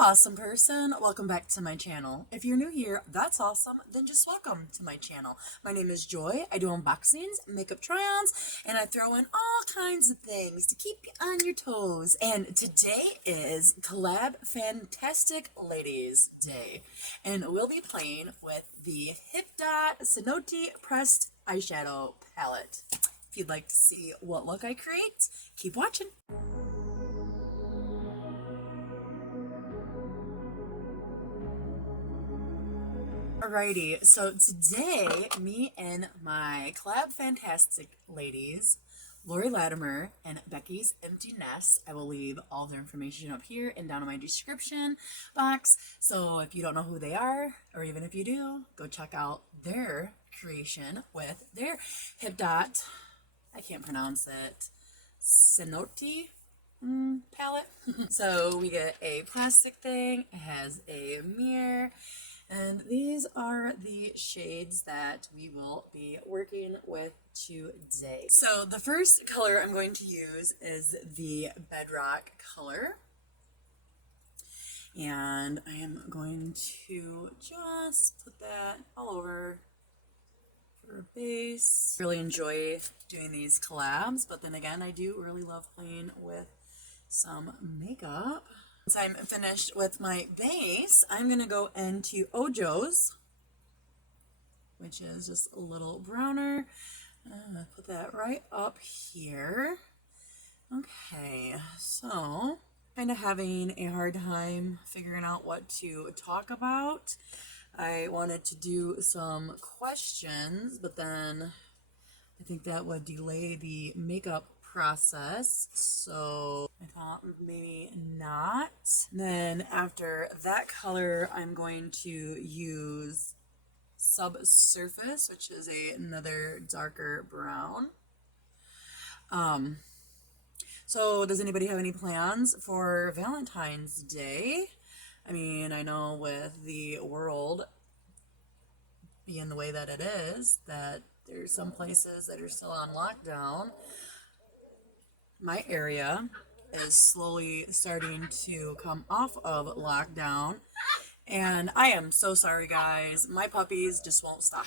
awesome person, welcome back to my channel. If you're new here, that's awesome, then just welcome to my channel. My name is Joy. I do unboxings, makeup try-ons, and I throw in all kinds of things to keep you on your toes. And today is Collab Tantastic Ladies Day, and we'll be playing with the HipDot CENOTE Pressed Eyeshadow Palette. If you'd like to see what look I create, keep watching. Alrighty, so today, me and my Collab Tantastic ladies, Laurie Latimer and Becky's Empty Nest, I will leave all their information up here and down in my description box. So if you don't know who they are, or even if you do, go check out their creation with their HipDot, I can't pronounce it, CENOTE palette. So we get a plastic thing, it has a mirror, and these are the shades that we will be working with today. So the first color I'm going to use is the Bedrock color. And I am going to just put that all over for a base. Really enjoy doing these collabs, but then again, I do really love playing with some makeup. Once I'm finished with my base, I'm going to go into Ojo's, which is just a little browner. Put that right up here. Okay, so kind of having a hard time figuring out what to talk about. I wanted to do some questions, but then I think that would delay the makeup process, so I thought maybe not. Then after that color, I'm going to use Subsurface, which is another darker brown. So does anybody have any plans for Valentine's Day? I mean, I know with the world being the way that it is, that there's some places that are still on lockdown. My area is slowly starting to come off of lockdown, and I am so sorry, guys. My puppies just won't stop.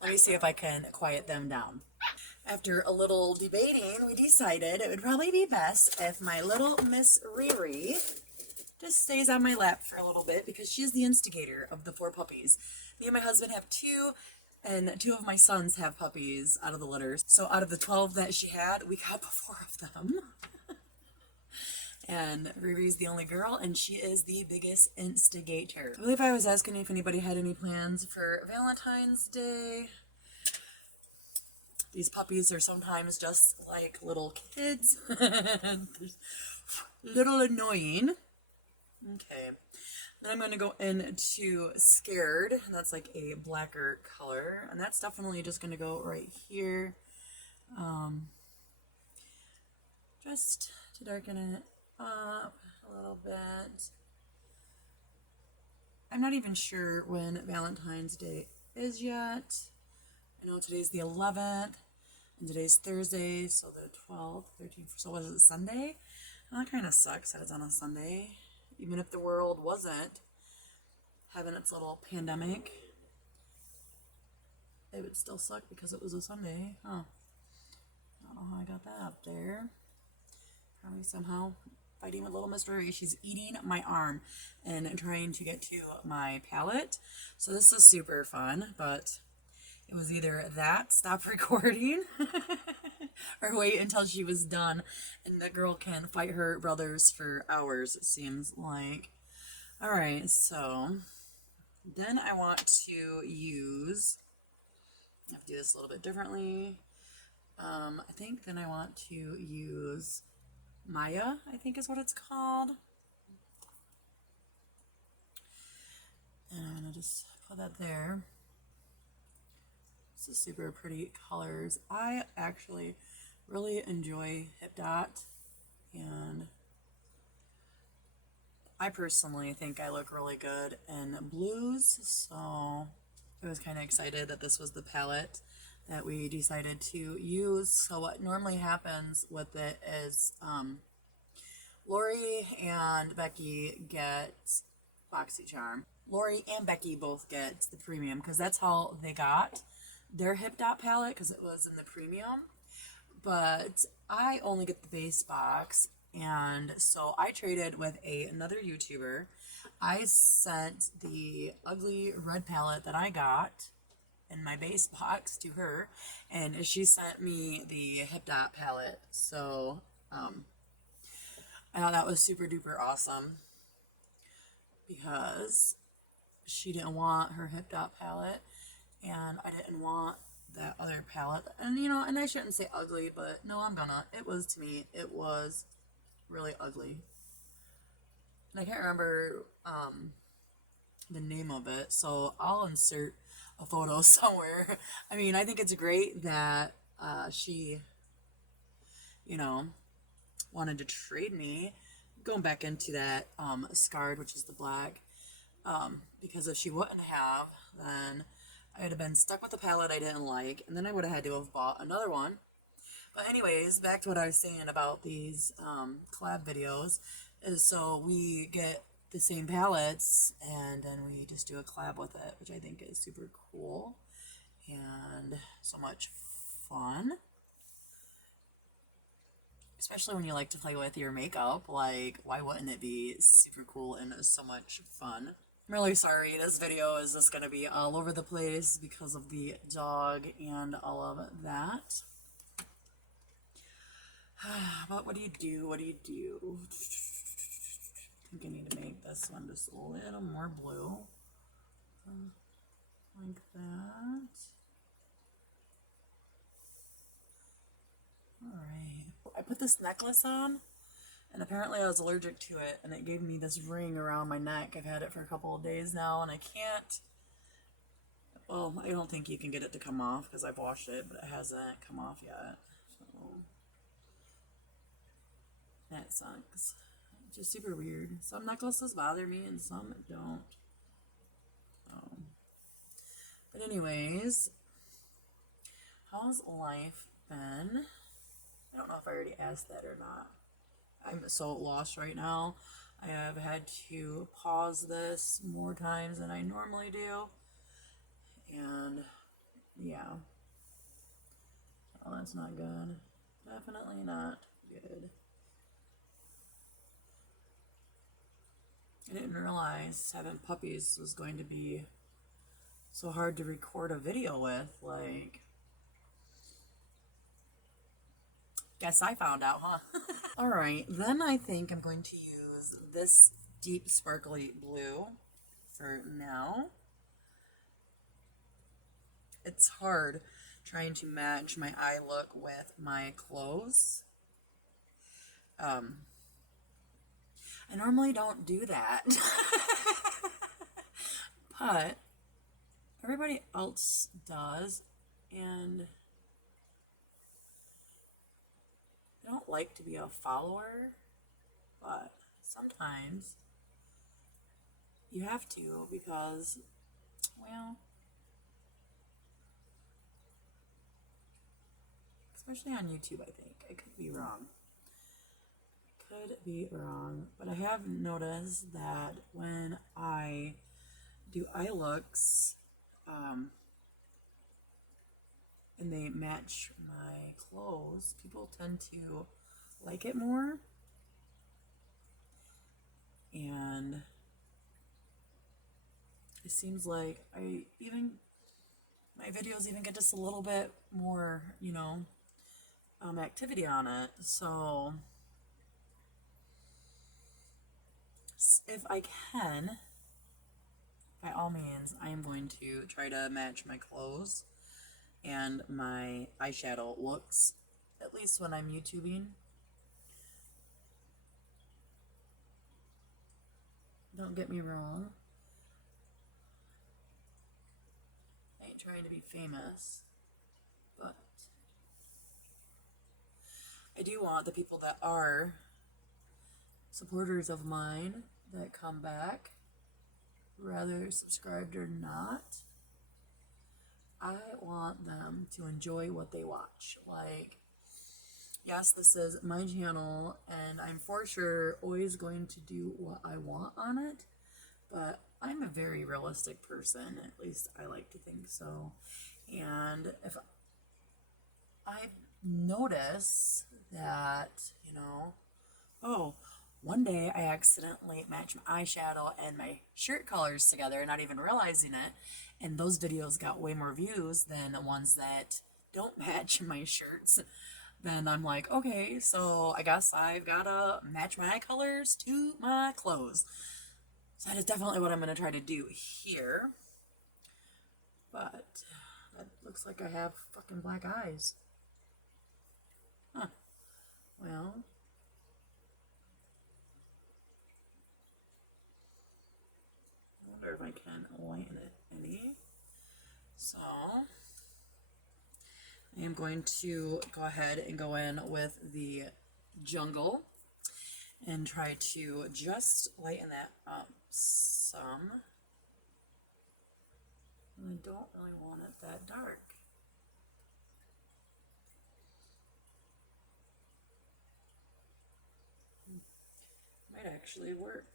Let me see if I can quiet them down. After a little debating, we decided it would probably be best if my little Miss Riri just stays on my lap for a little bit, because she's the instigator of the 4 puppies. Me and my husband have 2, and 2 of my sons have puppies out of the litters. So out of the 12 that she had, we got 4 of them. And Riri's the only girl, and she is the biggest instigator. I believe I was asking if anybody had any plans for Valentine's Day. These puppies are sometimes just like little kids. Little annoying. Okay. Then I'm going to go into Scared, and that's like a blacker color, and that's definitely just going to go right here, just to darken it up a little bit. I'm not even sure when Valentine's Day is yet. I know today's the 11th, and today's Thursday, so the 12th, 13th, so what is it, Sunday? Well, that kind of sucks that it's on a Sunday. Even if the world wasn't having its little pandemic, it would still suck because it was a Sunday. Huh. I don't know how I got that up there. Probably somehow fighting with little Miss Rory. She's eating my arm and trying to get to my palette. So this is super fun, but it was either that, stop recording, or wait until she was done, and the girl can fight her brothers for hours, it seems like. Alright, so then I want to use, I have to do this a little bit differently. I think then I want to use Maya, I think is what it's called. And I'm going to just put that there. This is super pretty colors. I actually really enjoy HipDot, and I personally think I look really good in blues, so I was kind of excited that this was the palette that we decided to use. So what normally happens with it is Laurie and Becky get BoxyCharm. Laurie and Becky both get the premium because that's how they got their HipDop palette, because it was in the premium. But I only get the base box, and so I traded with another YouTuber. I sent the ugly red palette that I got in my base box to her, and she sent me the HipDop palette. So I thought that was super duper awesome because she didn't want her HipDop palette, and I didn't want that other palette. And you know, and I shouldn't say ugly, but no, I'm gonna. It was, to me, it was really ugly. And I can't remember the name of it, so I'll insert a photo somewhere. I mean, I think it's great that she, you know, wanted to trade me. Going back into that Scarred, which is the black, because if she wouldn't have, then I would have been stuck with a palette I didn't like, and then I would have had to have bought another one. But anyways, back to what I was saying about these collab videos, is so we get the same palettes, and then we just do a collab with it, which I think is super cool and so much fun. Especially when you like to play with your makeup, like, why wouldn't it be super cool and so much fun? I'm really sorry, this video is just going to be all over the place because of the dog and all of that. But what do you do? What do you do? I think I need to make this one just a little more blue. Like that. Alright. I put this necklace on, and apparently I was allergic to it, and it gave me this ring around my neck. I've had it for a couple of days now, and I can't... Well, I don't think you can get it to come off because I've washed it, but it hasn't come off yet. So that sucks. Just super weird. Some necklaces bother me and some don't. But anyways, how's life been? I don't know if I already asked that or not. I'm so lost right now. I have had to pause this more times than I normally do. And yeah. Oh, that's not good. Definitely not good. I didn't realize having puppies was going to be so hard to record a video with. Like, guess I found out, huh? Alright, then I think I'm going to use this deep sparkly blue for now. It's hard trying to match my eye look with my clothes. I normally don't do that. But everybody else does, and I don't like to be a follower, but sometimes you have to because, well, especially on YouTube, I think. I could be wrong. But I have noticed that when I do eye looks, and they match my clothes, people tend to like it more. And it seems like my videos even get just a little bit more, you know, activity on it. So if I can, by all means, I am going to try to match my clothes and my eyeshadow looks, at least when I'm YouTubing. Don't get me wrong. I ain't trying to be famous, but I do want the people that are supporters of mine that come back, whether subscribed or not, I want them to enjoy what they watch. Like, yes, this is my channel, and I'm for sure always going to do what I want on it, but I'm a very realistic person, at least I like to think so. And if I notice that, you know, oh, one day I accidentally matched my eyeshadow and my shirt colors together, not even realizing it, and those videos got way more views than the ones that don't match my shirts. Then I'm like, okay, so I guess I've gotta match my eye colors to my clothes. So that is definitely what I'm gonna try to do here. But that looks like I have fucking black eyes. Huh. Well, I wonder if I can lighten it any. So I am going to go ahead and go in with the jungle and try to just lighten that up some. And I don't really want it that dark. Might actually work.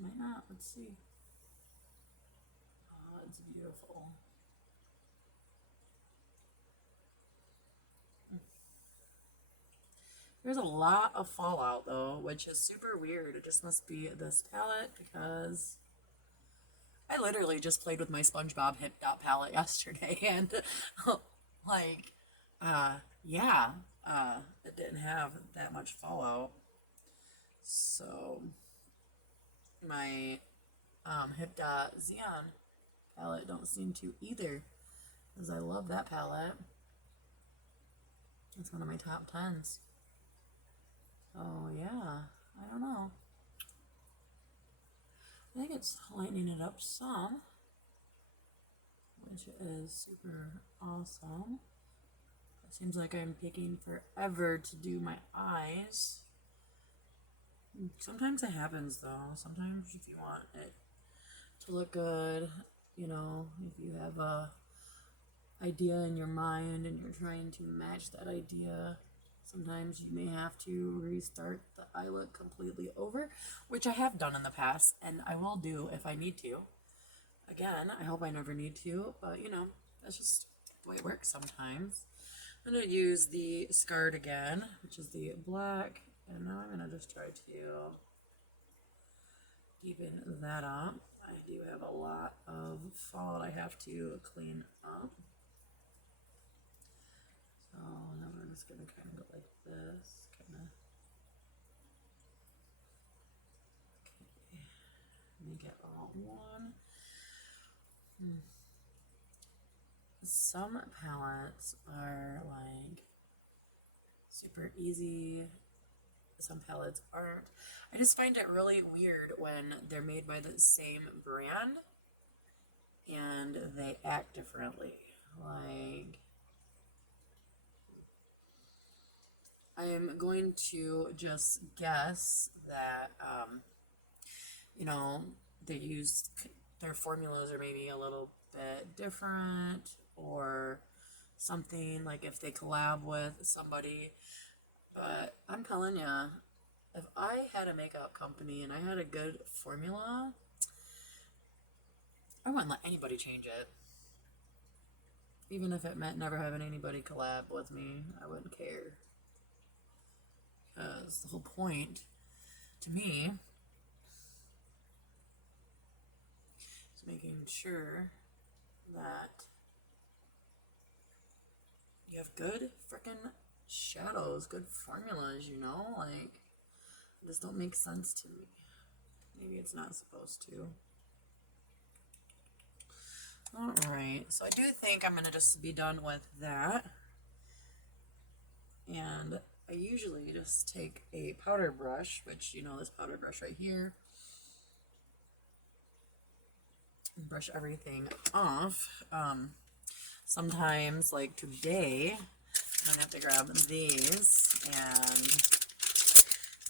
Might not. Let's see. Oh, it's beautiful. There's a lot of fallout though, which is super weird. It just must be this palette because I literally just played with my SpongeBob HipDop palette yesterday and like yeah, it didn't have that much fallout. So my HipDop Xeon palette don't seem to either, because I love that palette. It's one of my top 10s. Oh yeah, I don't know. I think it's lightening it up some, which is super awesome. It seems like I'm taking forever to do my eyes. Sometimes it happens though. Sometimes if you want it to look good, you know, if you have a idea in your mind and you're trying to match that idea, sometimes you may have to restart the eye look completely over, which I have done in the past, and I will do if I need to. Again, I hope I never need to, but you know, that's just the way it works sometimes. I'm going to use the Scarred again, which is the black, and now I'm going to just try to deepen that up. I do have a lot of fallout I have to clean up. So now we're just going to kind of go like this, kind of. Okay, make it all one. Some palettes are like super easy, some palettes aren't. I just find it really weird when they're made by the same brand and they act differently. Like, I am going to just guess that, you know, their formulas are maybe a little bit different or something, like if they collab with somebody. But I'm telling you, if I had a makeup company and I had a good formula, I wouldn't let anybody change it. Even if it meant never having anybody collab with me, I wouldn't care. Because the whole point, to me, is making sure that you have good freaking shadows, good formulas, you know? Like, this don't make sense to me. Maybe it's not supposed to. Alright, so I do think I'm going to just be done with that. And I usually just take a powder brush, which, you know, this powder brush right here, and brush everything off. Sometimes, like today, I'm going to have to grab these and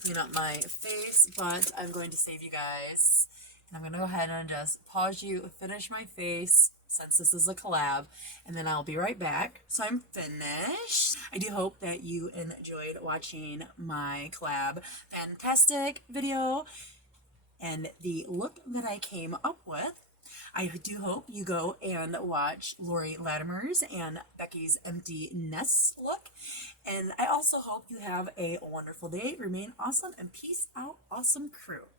clean up my face, but I'm going to save you guys And I'm going to go ahead and just pause you, finish my face since this is a collab, and then I'll be right back. So I'm finished. I do hope that you enjoyed watching my Collab Tantastic video and the look that I came up with. I do hope you go and watch Laurie Latimer's and Becky's Empty Nest look. And I also hope you have a wonderful day. Remain awesome and peace out, awesome crew.